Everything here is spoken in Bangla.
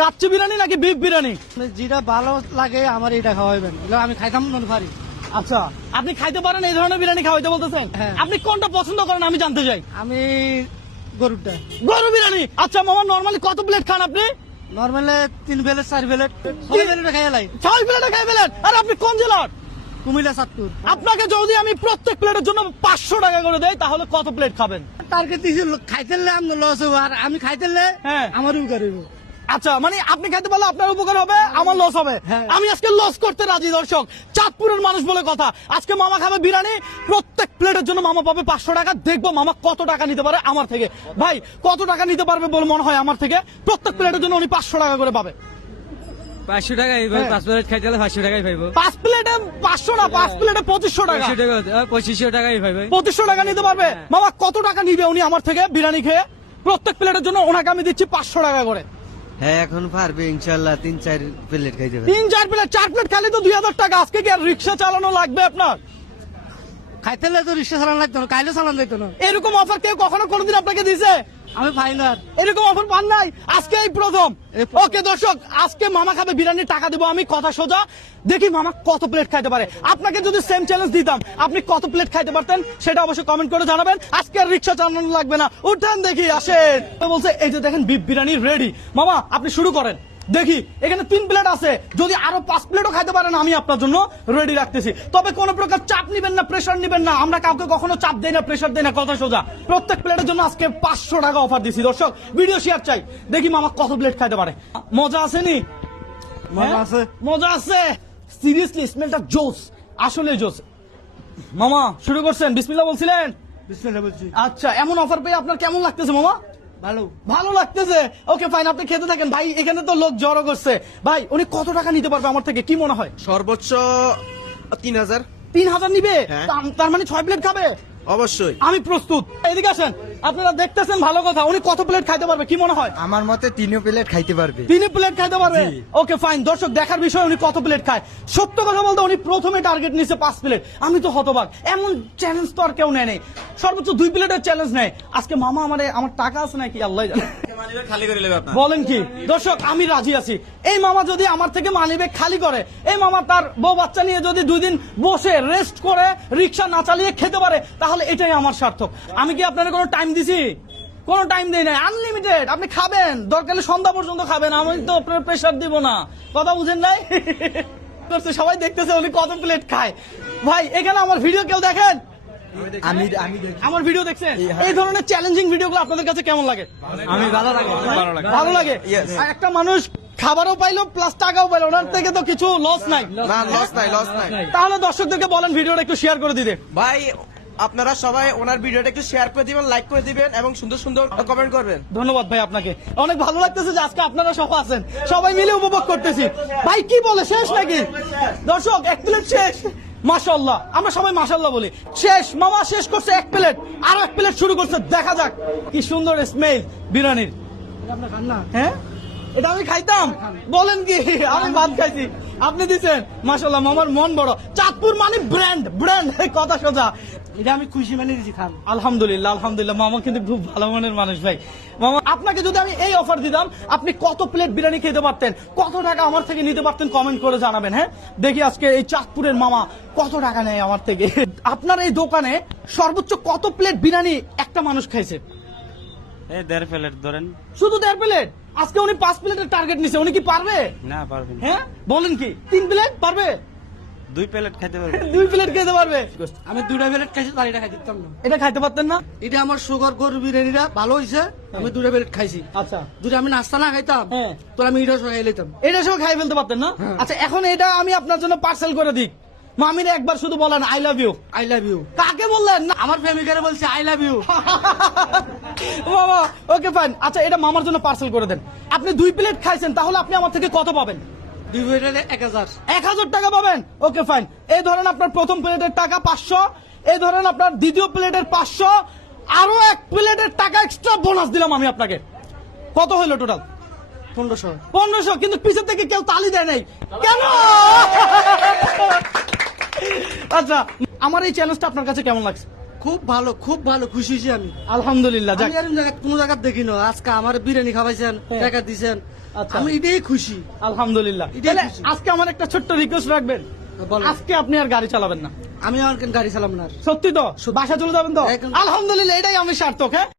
কাচ্চি বিরিয়ানি নাকি বিফ বিরিয়ানি? যেটা ভালো লাগে আমার এটা খাওয়াইবেন, আমি খাইতাম মনে পারি। আচ্ছা, আপনি খাইতে পারেন এই ধরনের বিরিয়ানি খাওয়াইতে বলতেছেন? হ্যাঁ। আপনি কোনটা পছন্দ করেন আমি জানতে চাই। আমি গরুটা। গরু বিরিয়ানি। আচ্ছা মামা, নরমালি কত প্লেট খান আপনি? নর্মালে 3 প্লেট 4 প্লেট 6 প্লেট খাই লাই। 6 প্লেটে খাই ফেলেন? আর আপনি কোন জেলার? কুমিল্লা চাঁদপুর। আপনাকে যদি আমি প্রত্যেক প্লেটের জন্য 500 টাকা করে দেই তাহলে কত প্লেট খাবেন? টার্গেট দিছি খাইতে আমি লস হবো, আর আমি খাইতে হ্যাঁ। আমার উপকার হইব। আচ্ছা, মানে আপনি খাইতে পারলে আপনার উপকার হবে, আমার লস হবে। হ্যাঁ। আমি আজকে লস করতে রাজি দর্শক, চাঁদপুরের মানুষ বলে কথা। আজকে মামা খাবে বিরিয়ানি, প্রত্যেক প্লেটের জন্য মামা পাবে 500 টাকা। দেখবো মামা কত টাকা নিতে পারে আমার থেকে। ভাই কত টাকা নিতে পারবে বলে মনে হয় আমার থেকে? প্রত্যেক প্লেটের জন্য উনি 500 টাকা করে পাবে। 500 টাকাই ভাই, হ্যাঁ। 5 প্লেট খাইতে হলে 500 টাকাই পাইবো। 5 প্লেটে 500 না, 5 প্লেটে 2500 টাকা। 2500 টাকাই ভাই ভাই। 2500 টাকা নিতে পারবে। মামা কত টাকা নিবে উনি আমার থেকে বিরিয়ানি খেয়ে? প্রত্যেক প্লেটের জন্য ওনাকে আমি দিচ্ছি 500 টাকা করে। হ্যাঁ এখন পারবে ইনশাল্লাহ 3-4 প্লেট খাইতে পারবে। 3-4 প্লেট, 4 প্লেট খালি তো 2000 টাকা। আজকে কি আর রিক্সা চালানো লাগবে আপনার? খাইতে তো রিক্সা চালান লাগতো না, কাইলে চালান যাইতো না। এরকম অফার কেউ কখনো কোনোদিন আপনাকে দিছে? আমি পাই না। এরকম অফার পান নাই, আজকে এই প্রথম। এই প্রথম। ওকে দর্শক, আজকে মামা খাবে বিরিয়ানির টাকা দেবো আমি, কথা সোজা। দেখি মামা কত প্লেট খাইতে পারে। আপনাকে যদি সেম চ্যালেঞ্জ দিতাম আপনি কত প্লেট খাইতে পারতেন সেটা অবশ্যই কমেন্ট করে জানাবেন। আজকে আর রিক্সা চালানো লাগবে না, উঠান দেখি, আসেন। বলছে এই যে দেখেন বিফ বিরিয়ানি রেডি। মামা আপনি শুরু করেন, দেখি এখানে 3 প্লেট আছে, যদি আরো 5 প্লেটও খাইতে পারেন আমি আপনার জন্য রেডি রাখতেছি। তবে কোনো প্রকার চাপ নিবেন না, প্রেশার নিবেন না। আমরা কাউকে কখনো চাপ দেই না, প্রেশার দেই না, কথা সোজা। প্রত্যেক প্লেটের জন্য আজকে 500 টাকা অফার দিছি দর্শক। ভিডিও শেয়ার চাই, দেখি মামা কত প্লেট খাইতে পারে। মজা আছে নি? মজা আছে। মজা আছে। সিরিয়াসলি স্মেলটা জোস, আসলে জোস। মামা শুরু করছেন, বিসমিল্লাহ বলছিলেন? বিসমিল্লাহ বলছি। আচ্ছা, এমন অফার পেয়ে আপনার কেমন লাগতেছে মামা? ভালো। ভালো লাগতেছে। ওকে ফাইন, আপনি খেতে থাকেন। ভাই এখানে তো লোক জড়ো করছে। ভাই উনি কত টাকা নিতে পারবে আমার থেকে, কি মনে হয়? সর্বোচ্চ 3000। 3000 নিবে? হ্যাঁ। তার মানে 6 প্লেট খাবে? অবশ্যই। আমি প্রস্তুত। এদিকে আসেন, আপনারা দেখতেছেন ভালো কথা। উনি কত প্লেট খাইতে পারবে কি মনে হয়? আমার মতে 3 প্লেট খাইতে পারবে। 3 প্লেট খাইতে পারবে। ওকে ফাইন, দর্শক দেখার বিষয় উনি কত প্লেট খায়। সত্য কথা বলতে উনি প্রথমে টার্গেট নিছে 5 প্লেট। আমি তো হতবাক, এমন চ্যালেঞ্জ তো আর কেউ নেয় নাই। সর্বোচ্চ 2 প্লেটের চ্যালেঞ্জ নেয়। আজকে মামা আমার টাকা আছে নাকি আল্লাহ জানে। খালি করে নেবে আপনার। বলেন কি দর্শক, আমি রাজি আছি। এই মামা যদি আমার থেকে মানিব্যাগ খালি করে, এই মামা তার বউ বাচ্চা নিয়ে যদি 2 দিন বসে রেস্ট করে রিক্সা না চালিয়ে খেতে পারে, তাহলে এটাই আমার সার্থক। আমি কি আপনার কোনো টাইম দিছি? কোনো টাইম দেই নাই, আনলিমিটেড। আপনি খাবেন, দরকার হলে সন্ধ্যা পর্যন্ত খাবেন। আমি তো আপনার প্রেশার দিব না, কথা বুঝেন নাই? সবাই দেখতেছে উনি কত প্লেট খায়। ভাই এখানে আমার ভিডিও কেউ দেখেন? আমি আমার ভিডিও দেখছেন? এই ধরনের চ্যালেঞ্জিং ভিডিওগুলো আপনাদের কাছে কেমন লাগে? আমি ভালো লাগে। ভালো লাগে। আর একটা মানুষ খাবারও পাইলো প্লাস টাকাও পাইলো, ওনার থেকে তো কিছু লস নাই। না, লস নাই, লস নাই। তাহলে দর্শকদেরকে বলেন ভিডিওটা একটু শেয়ার করে দিতে। ভাই আপনারা সবাই ওনার ভিডিওটা একটু শেয়ার করে দিবেন, লাইক করে দিবেন এবং সুন্দর সুন্দর কমেন্ট করবেন। ধন্যবাদ ভাই আপনাকে, অনেক ভালো লাগতেছে যে আজকে আপনারা সহ আছেন, সবাই মিলে উপভোগ করতেছি। ভাই কি বলে, শেষ নাকি? দর্শক 1 প্লেট শেষ, মাশাআল্লাহ। আমরা সবাই মাশাআল্লাহ বলি। শেষ, মামা শেষ করছে 1 প্লেট, আরো 1 প্লেট শুরু করছে। দেখা যাক কি সুন্দর স্মেল বিরিয়ানির। আপনি খান না? হ্যাঁ, এটা আমি খাইতাম? বলেন কি, আমি ভাত খাইছি, আপনি দিচ্ছেন। মাশাআল্লাহ, মামার মন বড়। চাঁদপুর মানে ব্র্যান্ড, ব্র্যান্ড, কথা সোজা। এটা আমি খুশি মানে দিছি, খান। আলহামদুলিল্লাহ, আলহামদুলিল্লাহ। মামা কিন্তু খুব ভালো মনের মানুষ ভাই। মামা আপনাকে যদি আমি এই অফার দিতাম, আপনি কত প্লেট বিরিয়ানি খেতে পারতেন, কত টাকা আমার থেকে নিতে পারতেন, কমেন্ট করে জানাবেন। হ্যাঁ, দেখি আজকে এই চাঁদপুরের মামা কত টাকা নেয় আমার থেকে। আপনার এই দোকানে সর্বোচ্চ কত প্লেট বিরিয়ানি একটা মানুষ খাইছে? 1.5 প্লেট ধরেন। শুধু 1.5 প্লেট? আজকে উনি 5 প্লেটের টার্গেট নিছে, উনি কি পারবে? না পারবেন। হ্যাঁ বলেন কি, 3 প্লেট পারবে? 2 প্লেট খাইতে পারবেন। 2 প্লেট খেতে পারবে? আমি 2টা প্লেট খাইছি, তার এটা খাই দিতাম না। এটা খাইতে পারতেন না? এটা আমার সুগার গরু বিরিয়ানিটা ভালো হয়েছে, আমি 2টা প্লেট খাইছি। আচ্ছা, দুটো আমি নাস্তা না খাইতাম, হ্যাঁ। তো আমি এটা সহ খাই লইতাম। এটা সব খাই ফেলতে পারতেন না? আচ্ছা, এখন এটা আমি আপনার জন্য পার্সেল করে দিই। মামিরে একবার শুধু বলেন I love you. I love you. কাকে বললেন? না আমার প্রেমিকারে বলছে আই লাভ ইউ। মামা ওকে ফাইন। আচ্ছা, এটা মামার জন্য পার্সেল করে দেন। আপনি 2 প্লেট খাইছেন, তাহলে আপনি আমার থেকে কত পাবেন? 2 প্লেটে 1000। 1000 টাকা পাবেন। Okay fine. এই ধরেন আপনার প্রথম প্লেটের টাকা 500, এই ধরেন আপনার দ্বিতীয় প্লেটের 500, আরো 1 প্লেটের টাকা এক্সট্রা বোনাস দিলাম আমি আপনাকে। কত হলো টোটাল? 1500। 1500। কিন্তু পিছের থেকে কেউ তালি দেয় নাই কেন? আচ্ছা, আমার এই চ্যালেঞ্জটা আপনার কাছে কেমন লাগছে? খুব ভালো খুশি হয়েছি আমি আলহামদুলিল্লাহ যাক। আমি এরকম জায়গা কোনো জায়গা দেখি না, আজকে আমার বিরিয়ানি খাওয়াইছেন, হ্যাঁ। টাকা দিছেন, আচ্ছা। আমি এটাই খুশি। আলহামদুলিল্লাহ। এটাই তাহলে খুশি। আজকে আমার একটা ছোট্ট রিকোয়েস্ট রাখবেন, বলেন। আজকে আপনি আর গাড়ি চালাবেন না। আমি আমার গাড়ি চালাম না আর। সত্যি তো? বাসা চলে যাবেন তো? একদম। আলহামদুলিল্লাহ, এটাই আমি সার্থক। হ্যাঁ